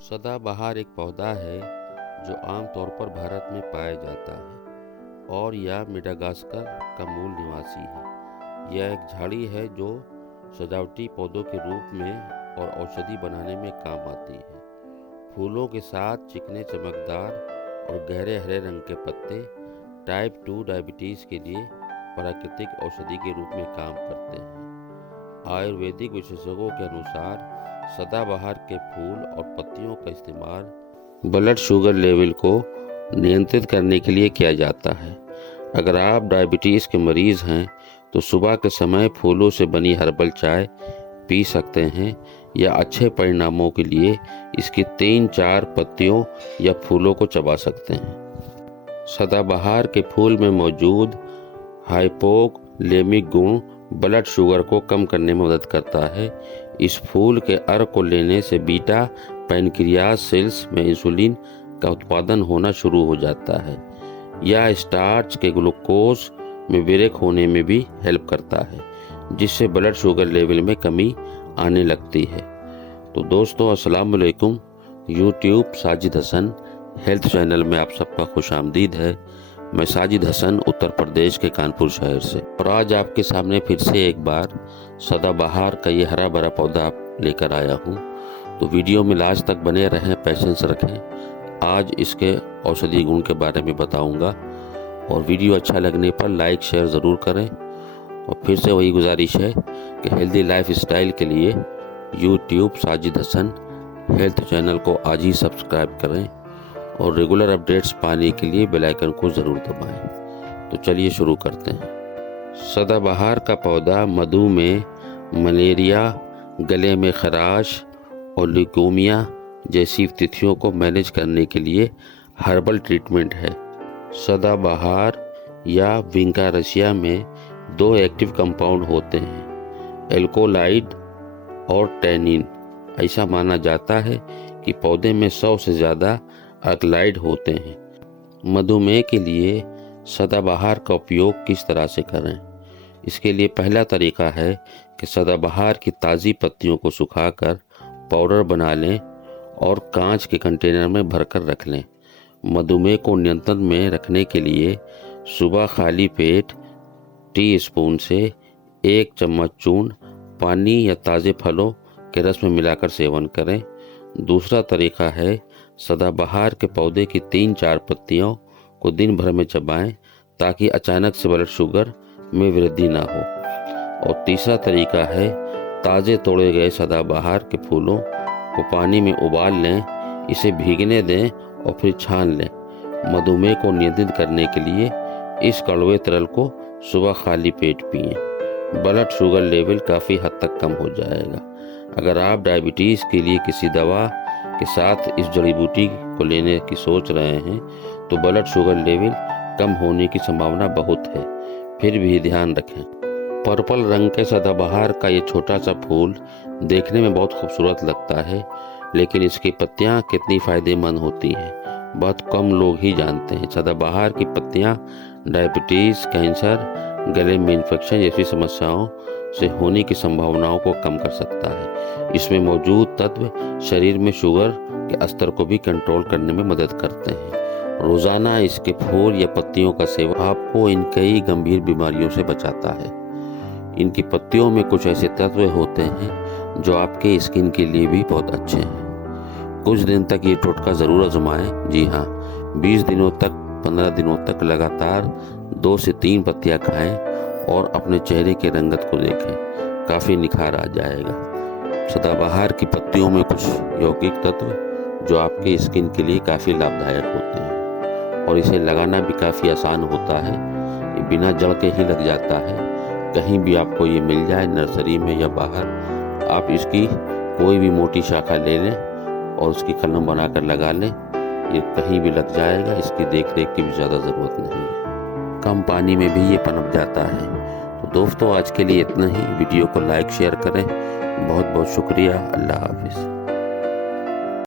सदाबहार एक पौधा है जो आमतौर पर भारत में पाया जाता है और यह मेडागास्कर का मूल निवासी है। यह एक झाड़ी है जो सजावटी पौधों के रूप में और औषधि बनाने में काम आती है। फूलों के साथ चिकने चमकदार और गहरे हरे रंग के पत्ते टाइप 2 डायबिटीज़ के लिए प्राकृतिक औषधि के रूप में काम करते हैं। आयुर्वेदिक विशेषज्ञों के अनुसार सदाबहार के फूल और पत्तियों का इस्तेमाल ब्लड शुगर लेवल को नियंत्रित करने के लिए किया जाता है। अगर आप डायबिटीज़ के मरीज़ हैं तो सुबह के समय फूलों से बनी हर्बल चाय पी सकते हैं या अच्छे परिणामों के लिए इसकी 3-4 पत्तियों या फूलों को चबा सकते हैं। सदाबहार के फूल में मौजूद हाइपोग्लाइकेमिक गुण ब्लड शुगर को कम करने में मदद करता है। इस फूल के अर्क को लेने से बीटा पैनक्रियास सेल्स में इंसुलिन का उत्पादन होना शुरू हो जाता है। यह स्टार्च के ग्लूकोज में ब्रेक होने में भी हेल्प करता है, जिससे ब्लड शुगर लेवल में कमी आने लगती है। तो दोस्तों, अस्सलाम वालेकुम। YouTube Sajid Hasan health channel में आप सबका खुशामदीद है। मैं साजिद हसन उत्तर प्रदेश के कानपुर शहर से, और आज आपके सामने फिर से एक बार सदाबहार का ये हरा भरा पौधा लेकर आया हूँ। तो वीडियो में लास्ट तक बने रहें, पैशेंस रखें। आज इसके औषधि गुण के बारे में बताऊँगा, और वीडियो अच्छा लगने पर लाइक शेयर ज़रूर करें। और फिर से वही गुजारिश है कि हेल्दी लाइफ स्टाइल के लिए YouTube Sajid Hasan health channel को आज ही सब्सक्राइब करें और रेगुलर अपडेट्स पाने के लिए बेल आइकन को ज़रूर दबाएं। तो चलिए शुरू करते हैं। सदाबहार का पौधा मधुमेह, मलेरिया, गले में खराश और ल्यूकेमिया जैसी स्थितियों को मैनेज करने के लिए हर्बल ट्रीटमेंट है। सदाबहार या विंकारेसिया में 2 एक्टिव कंपाउंड होते हैं, एल्कोलाइड और टैनिन। ऐसा माना जाता है कि पौधे में 100 से ज़्यादा अल्कलॉइड होते हैं। मधुमेह के लिए सदाबहार का उपयोग किस तरह से करें? इसके लिए पहला तरीका है कि सदाबहार की ताज़ी पत्तियों को सुखाकर पाउडर बना लें और कांच के कंटेनर में भरकर रख लें। मधुमेह को नियंत्रण में रखने के लिए सुबह खाली पेट टीस्पून से 1 चम्मच चूर्ण पानी या ताज़े फलों के रस में मिलाकर सेवन करें। दूसरा तरीका है सदाबहार के पौधे की 3-4 पत्तियों को दिन भर में चबाएं ताकि अचानक से ब्लड शुगर में वृद्धि ना हो। और तीसरा तरीका है ताज़े तोड़े गए सदाबहार के फूलों को पानी में उबाल लें, इसे भीगने दें और फिर छान लें। मधुमेह को नियंत्रित करने के लिए इस कड़वे तरल को सुबह खाली पेट पिएं। ब्लड शुगर लेवल काफ़ी हद तक कम हो जाएगा। अगर आप डायबिटीज़ के लिए किसी दवा के साथ इस जड़ी बूटी को लेने की सोच रहे हैं तो ब्लड शुगर लेवल कम होने की संभावना बहुत है। फिर भी ध्यान रखें, पर्पल रंग के सदाबहार का ये छोटा सा फूल देखने में बहुत खूबसूरत लगता है, लेकिन इसकी पत्तियां कितनी फ़ायदेमंद होती हैं बहुत कम लोग ही जानते हैं। सदाबहार की पत्तियां डायबिटीज़, कैंसर, गले में इन्फेक्शन जैसी समस्याओं से होने की संभावनाओं को कम कर सकता है। इसमें मौजूद तत्व शरीर में शुगर के स्तर को भी कंट्रोल करने में मदद करते हैं। रोज़ाना इसके फूल या पत्तियों का सेवन आपको इन कई गंभीर बीमारियों से बचाता है। इनकी पत्तियों में कुछ ऐसे तत्व होते हैं जो आपके स्किन के लिए भी बहुत अच्छे हैं। कुछ दिन तक ये टोटका ज़रूर आजमाएं। जी हाँ, 20 दिनों तक 15 दिनों तक लगातार 2 से 3 पत्तियाँ खाएं और अपने चेहरे के रंगत को देखें, काफ़ी निखार आ जाएगा। सदाबहार की पत्तियों में कुछ यौगिक तत्व जो आपके स्किन के लिए काफ़ी लाभदायक होते हैं, और इसे लगाना भी काफ़ी आसान होता है। ये बिना जड़ के ही लग जाता है। कहीं भी आपको ये मिल जाए, नर्सरी में या बाहर, आप इसकी कोई भी मोटी शाखा ले लें और उसकी कलम बनाकर लगा लें। ये कहीं भी लग जाएगा। इसकी देख रेख की भी ज़्यादा ज़रूरत नहीं है। कम पानी में भी ये पनप जाता है। तो दोस्तों, आज के लिए इतना ही। वीडियो को लाइक शेयर करें। बहुत बहुत शुक्रिया। अल्लाह हाफिज़।